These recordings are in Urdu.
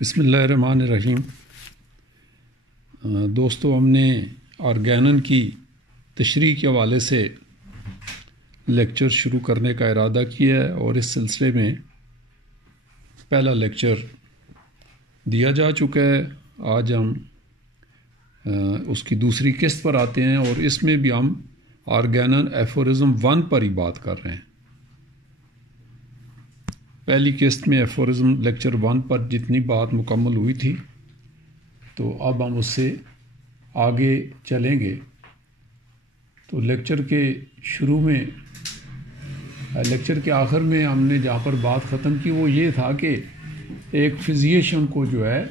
بسم اللہ الرحمن الرحیم۔ دوستو، ہم نے آرگینن کی تشریح کے حوالے سے لیکچر شروع کرنے کا ارادہ کیا ہے، اور اس سلسلے میں پہلا لیکچر دیا جا چکا ہے۔ آج ہم اس کی دوسری قسط پر آتے ہیں، اور اس میں بھی ہم آرگینن ایفورزم 1 پر ہی بات کر رہے ہیں۔ پہلی قسط میں ایفورزم لیکچر 1 پر جتنی بات مکمل ہوئی تھی، تو اب ہم اس سے آگے چلیں گے۔ تو لیکچر کے شروع میں، لیکچر کے آخر میں ہم نے جہاں پر بات ختم کی وہ یہ تھا کہ ایک فزیشین کو جو ہے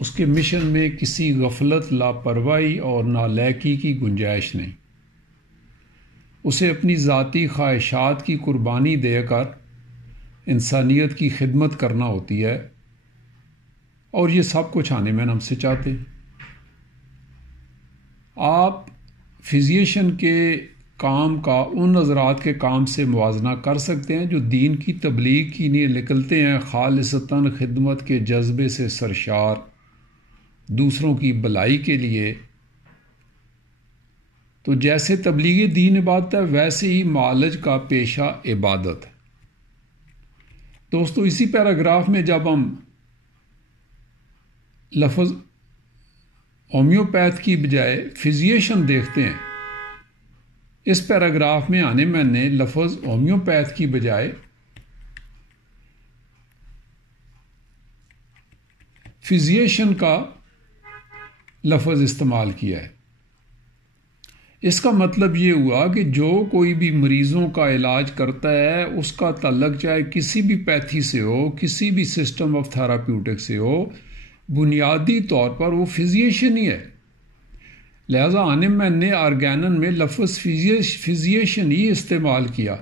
اس کے مشن میں کسی غفلت، لاپرواہی اور نالائقی کی گنجائش نہیں۔ اسے اپنی ذاتی خواہشات کی قربانی دے کر انسانیت کی خدمت کرنا ہوتی ہے، اور یہ سب کچھ آنے میں ہم سے چاہتے ہیں۔ آپ فزیشین کے کام کا ان حضرات کے کام سے موازنہ کر سکتے ہیں جو دین کی تبلیغ کی لیے نکلتے ہیں، خالصتاً خدمت کے جذبے سے سرشار، دوسروں کی بھلائی کے لیے۔ تو جیسے تبلیغ دین عبادت ہے، ویسے ہی معالج کا پیشہ عبادت ہے۔ دوستو، اسی پیراگراف میں جب ہم لفظ ہومیوپیتھ کی بجائے فزیشین دیکھتے ہیں، اس پیراگراف میں آنے میں نے لفظ ہومیوپیتھ کی بجائے فزیشین کا لفظ استعمال کیا ہے۔ اس کا مطلب یہ ہوا کہ جو کوئی بھی مریضوں کا علاج کرتا ہے، اس کا تعلق چاہے کسی بھی پیتھی سے ہو، کسی بھی سسٹم آف تھراپیوٹک سے ہو، بنیادی طور پر وہ فزیشین ہی ہے۔ لہذا آنیمین نے آرگینن میں لفظ فزیشین ہی استعمال کیا۔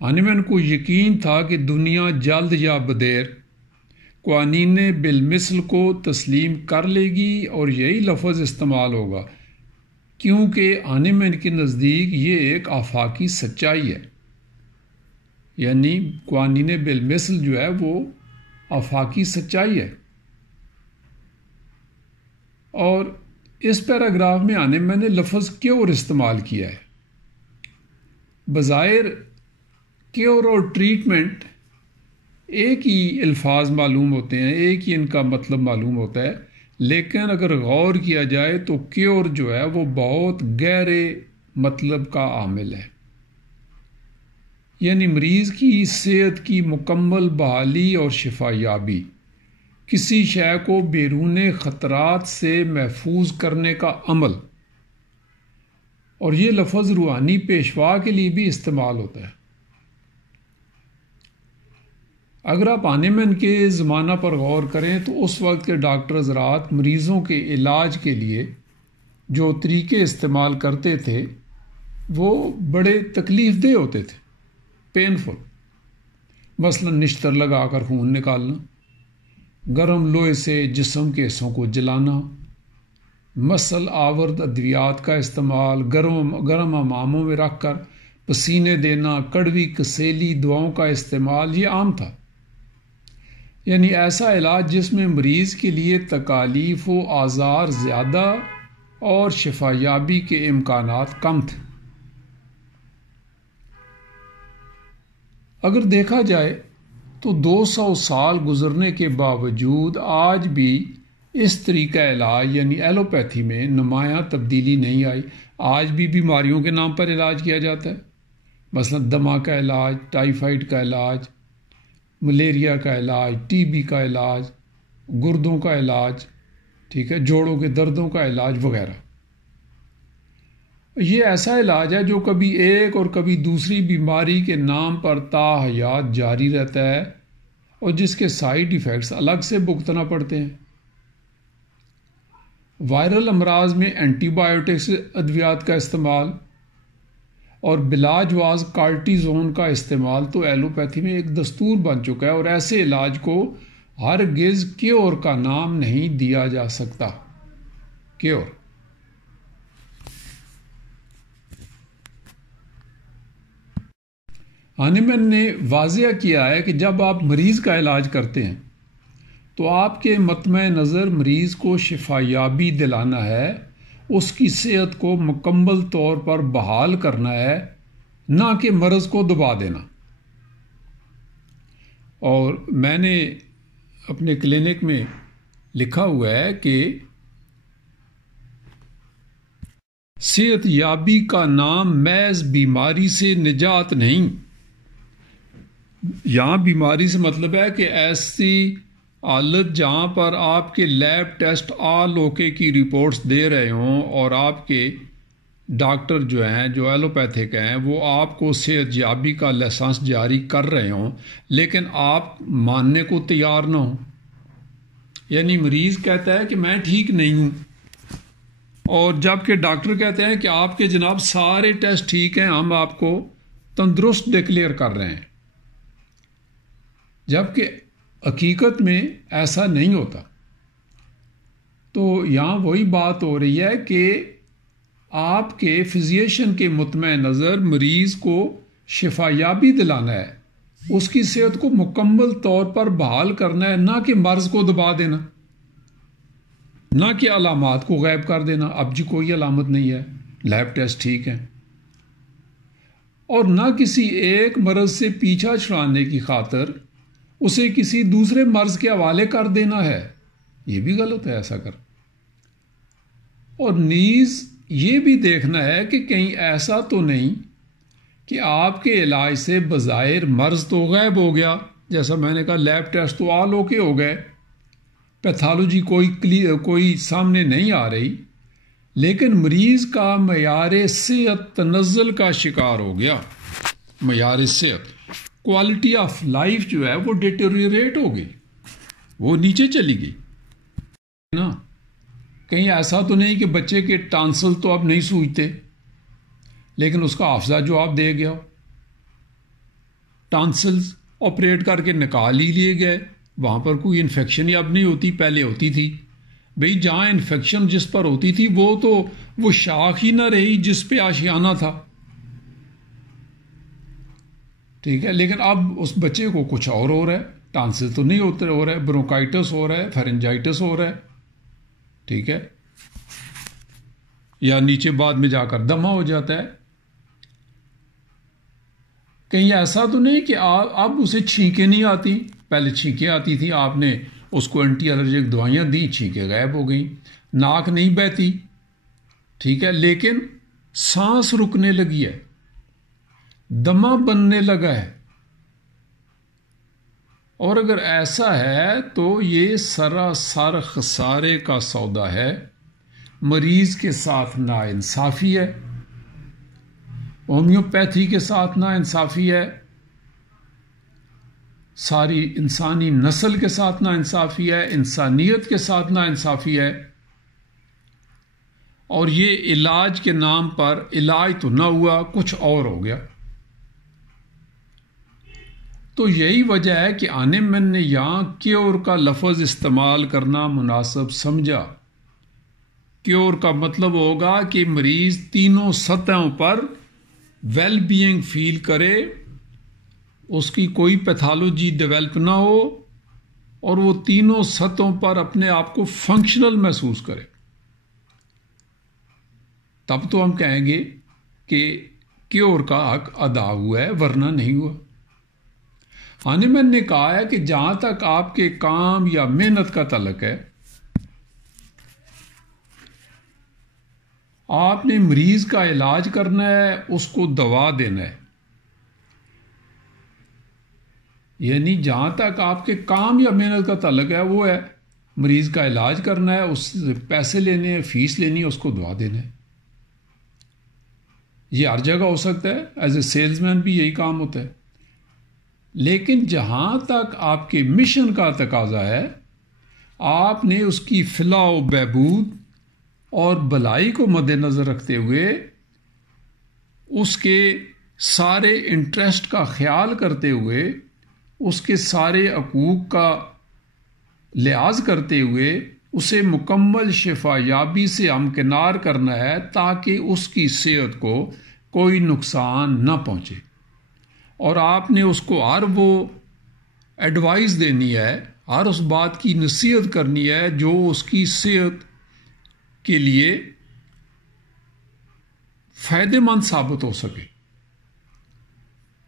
آنیمین کو یقین تھا کہ دنیا جلد یا بدیر قوانین بالمثل کو تسلیم کر لے گی، اور یہی لفظ استعمال ہوگا، کیونکہ آنیمین کے نزدیک یہ ایک آفاقی سچائی ہے۔ یعنی قوانین بالمثل جو ہے وہ آفاقی سچائی ہے۔ اور اس پیراگراف میں آنے میں نے لفظ کیور استعمال کیا ہے۔ بظاہر کیور اور ٹریٹمنٹ ایک ہی الفاظ معلوم ہوتے ہیں، ایک ہی ان کا مطلب معلوم ہوتا ہے، لیکن اگر غور کیا جائے تو کیور جو ہے وہ بہت گہرے مطلب کا عامل ہے۔ یعنی مریض کی صحت کی مکمل بحالی اور شفا یابی، کسی شے کو بیرون خطرات سے محفوظ کرنے کا عمل۔ اور یہ لفظ روحانی پیشوا کے لیے بھی استعمال ہوتا ہے۔ اگر آپ آنیمین کے زمانہ پر غور کریں تو اس وقت کے ڈاکٹر حضرات مریضوں کے علاج کے لیے جو طریقے استعمال کرتے تھے وہ بڑے تکلیف دہ ہوتے تھے، پینفل۔ مثلا نشتر لگا کر خون نکالنا، گرم لوہے سے جسم کے حصوں کو جلانا، مسل آورد ادویات کا استعمال، گرم حماموں میں رکھ کر پسینے دینا، کڑوی کسیلی دواؤں کا استعمال، یہ عام تھا۔ یعنی ایسا علاج جس میں مریض کے لیے تکالیف و آزار زیادہ اور شفا یابی کے امکانات کم تھے۔ اگر دیکھا جائے تو 200 سال گزرنے کے باوجود آج بھی اس طریقہ علاج یعنی ایلوپیتھی میں نمایاں تبدیلی نہیں آئی۔ آج بھی بیماریوں کے نام پر علاج کیا جاتا ہے، مثلا دمہ کا علاج، ٹائیفائڈ کا علاج، ملیریا کا علاج، ٹی بی کا علاج، گردوں کا علاج، ٹھیک ہے، جوڑوں کے دردوں کا علاج وغیرہ۔ یہ ایسا علاج ہے جو کبھی ایک اور کبھی دوسری بیماری کے نام پر تا حیات جاری رہتا ہے، اور جس کے سائیڈ ایفیکٹس الگ سے بھگتنا پڑتے ہیں۔ وائرل امراض میں اینٹی بایوٹکس ادویات کا استعمال اور بلاجواز کارٹیزون کا استعمال تو ایلوپیتھی میں ایک دستور بن چکا ہے، اور ایسے علاج کو ہرگز کیور کا نام نہیں دیا جا سکتا۔ کیور ہانیمن نے واضح کیا ہے کہ جب آپ مریض کا علاج کرتے ہیں تو آپ کے مطمع نظر مریض کو شفایابی دلانا ہے، اس کی صحت کو مکمل طور پر بحال کرنا ہے، نہ کہ مرض کو دبا دینا۔ اور میں نے اپنے کلینک میں لکھا ہوا ہے کہ صحت یابی کا نام محض بیماری سے نجات نہیں، یہاں بیماری سے مطلب ہے کہ ایسی حالت جہاں پر آپ کے لیب ٹیسٹ آل اوکے کی رپورٹس دے رہے ہوں اور آپ کے ڈاکٹر جو ہیں جو ایلوپیتھک ہیں وہ آپ کو صحت یابی کا لائسنس جاری کر رہے ہوں، لیکن آپ ماننے کو تیار نہ ہوں۔ یعنی مریض کہتا ہے کہ میں ٹھیک نہیں ہوں، اور جب کہ ڈاکٹر کہتے ہیں کہ آپ کے جناب سارے ٹیسٹ ٹھیک ہیں، ہم آپ کو تندرست ڈکلیئر کر رہے ہیں، جبکہ حقیقت میں ایسا نہیں ہوتا۔ تو یہاں وہی بات ہو رہی ہے کہ آپ کے فزیشین کے مطمع نظر مریض کو شفایابی دلانا ہے، اس کی صحت کو مکمل طور پر بحال کرنا ہے، نہ کہ مرض کو دبا دینا، نہ کہ علامات کو غائب کر دینا۔ اب جی کوئی علامت نہیں ہے، لیب ٹیسٹ ٹھیک ہیں، اور نہ کسی ایک مرض سے پیچھا چھڑانے کی خاطر اسے کسی دوسرے مرض کے حوالے کر دینا ہے، یہ بھی غلط ہے ایسا کر۔ اور نیز یہ بھی دیکھنا ہے کہ کہیں ایسا تو نہیں کہ آپ کے علاج سے بظاہر مرض تو غائب ہو گیا، جیسا میں نے کہا لیب ٹیسٹ تو آل اوکے ہو گئے، پیتھالوجی کوئی سامنے نہیں آ رہی، لیکن مریض کا معیار صحت تنزل کا شکار ہو گیا۔ معیار صحت، کوالٹی آف لائف جو ہے وہ ڈیٹیریوریٹ ہو گئی، وہ نیچے چلی گئی نا۔ کہیں ایسا تو نہیں کہ بچے کے ٹانسل تو اب نہیں سوجتے، لیکن اس کا حافظہ جواب دے گیا، ٹانسلز آپریٹ کر کے نکال ہی لیے گئے، وہاں پر کوئی انفیکشن ہی اب نہیں ہوتی، پہلے ہوتی تھی۔ بھئی جہاں انفیکشن جس پر ہوتی تھی وہ شاخ ہی نہ رہی جس پہ آشیانہ تھا، ٹھیک ہے، لیکن اب اس بچے کو کچھ اور ہو رہا ہے، ٹانسل تو نہیں ہوتے، ہو رہا ہے برونکائٹس ہو رہا ہے، فیرنجائٹس ہو رہا ہے، ٹھیک ہے، یا نیچے بعد میں جا کر دمہ ہو جاتا ہے۔ کہیں ایسا تو نہیں کہ اب اسے چھینکیں نہیں آتی، پہلے چھینکیں آتی تھی، آپ نے اس کو اینٹی الرجک دوائیاں دی، چھینکیں غائب ہو گئیں، ناک نہیں بہتی، ٹھیک ہے، لیکن سانس رکنے لگی ہے، دمہ بننے لگا ہے۔ اور اگر ایسا ہے تو یہ سراسر خسارے کا سودا ہے، مریض کے ساتھ ناانصافی ہے، ہومیوپیتھی کے ساتھ ناانصافی ہے، ساری انسانی نسل کے ساتھ ناانصافی ہے، انسانیت کے ساتھ ناانصافی ہے۔ اور یہ علاج کے نام پر علاج تو نہ ہوا، کچھ اور ہو گیا۔ تو یہی وجہ ہے کہ ہانیمن نے یہاں کیور کا لفظ استعمال کرنا مناسب سمجھا۔ کیور کا مطلب ہوگا کہ مریض تینوں سطحوں پر ویل بینگ فیل کرے، اس کی کوئی پیتھالوجی ڈیولپ نہ ہو، اور وہ تینوں سطحوں پر اپنے آپ کو فنکشنل محسوس کرے، تب تو ہم کہیں گے کہ کیور کا حق ادا ہوا ہے، ورنہ نہیں ہوا۔ ہانیمن نے کہا ہے کہ جہاں تک آپ کے کام یا محنت کا تعلق ہے، آپ نے مریض کا علاج کرنا ہے، اس کو دوا دینا ہے۔ یعنی جہاں تک آپ کے کام یا محنت کا تعلق ہے وہ ہے مریض کا علاج کرنا ہے، اس سے پیسے لینے ہیں، فیس لینی ہے، اس کو دوا دینا ہے۔ یہ ہر جگہ ہو سکتا ہے، ایز اے سیلز مین بھی یہی کام ہوتا ہے۔ لیکن جہاں تک آپ کے مشن کا تقاضا ہے، آپ نے اس کی فلاح و بہبود اور بھلائی کو مد نظر رکھتے ہوئے اس کے سارے انٹرسٹ کا خیال کرتے ہوئے، اس کے سارے حقوق کا لحاظ کرتے ہوئے اسے مکمل شفا یابی سے ہمکنار کرنا ہے، تاکہ اس کی صحت کو کوئی نقصان نہ پہنچے۔ اور آپ نے اس کو ہر وہ ایڈوائز دینی ہے، ہر اس بات کی نصیحت کرنی ہے جو اس کی صحت کے لیے فائدہ مند ثابت ہو سکے۔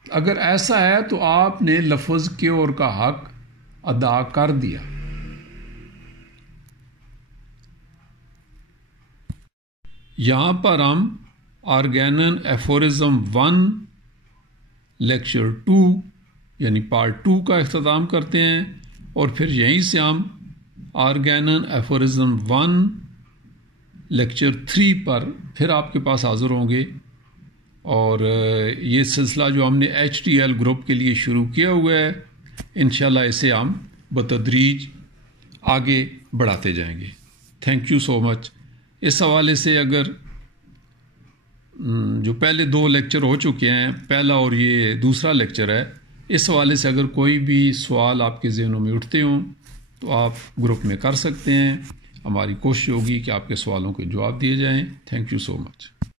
اگر ایسا ہے تو آپ نے لفظ کیور کا حق ادا کر دیا۔ یہاں پر ہم آرگینن ایفورزم 1 لیکچر 2 یعنی پارٹ 2 کا اختتام کرتے ہیں، اور پھر یہیں سے ہم آرگینن ایفورزم 1 لیکچر 3 پر پھر آپ کے پاس حاضر ہوں گے، اور یہ سلسلہ جو ہم نے HTL گروپ کے لیے شروع کیا ہوا ہے انشاءاللہ اسے ہم بتدریج آگے بڑھاتے جائیں گے۔ تھینک یو سو مچ۔ اس حوالے سے اگر جو پہلے 2 لیکچر ہو چکے ہیں، پہلا اور یہ دوسرا لیکچر ہے، اس حوالے سے اگر کوئی بھی سوال آپ کے ذہنوں میں اٹھتے ہوں تو آپ گروپ میں کر سکتے ہیں۔ ہماری کوشش ہوگی کہ آپ کے سوالوں کے جواب دیے جائیں۔ Thank you so much.